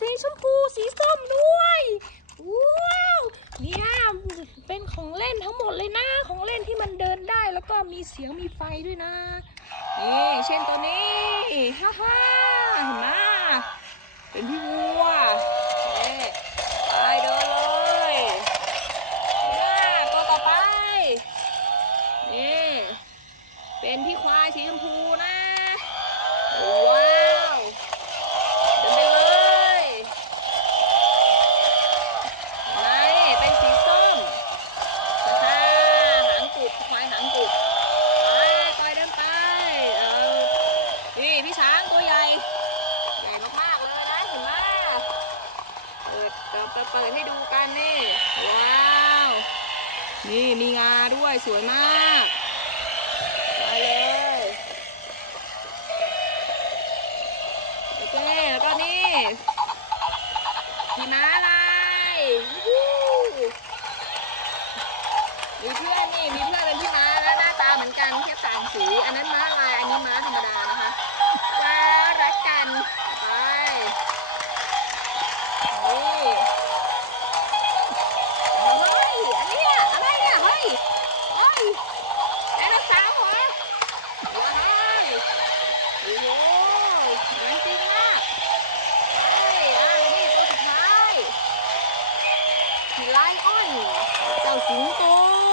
สีชมพูสีส้มด้วยว้าวเนี่ยเป็นของเล่นทั้งหมดเลยนะ ของเล่นที่มันเดินได้แล้วก็มีเสียงมีไฟด้วยนะนี่เช่นตัวนี้ฮ่าฮ่าเห็นไหมเป็นพี่วัวไปเดินเลยน่าตัวต่อไปนี่เป็นพี่ควายสีชมพูนะ จะเปิดให้ดูกันนี่ ว้าว นี่มีงาด้วยสวยมากไปเลยโอเคแล้วก็นี่ขี่ม้าลายวู้มีเพื่อนนี่มีเพื่อนเป็นพี่ม้าแล้วหน้าตาเหมือนกันแค่ต่างสี อันนั้นม้าลายอันนี้ม้าธรรมดา Like on!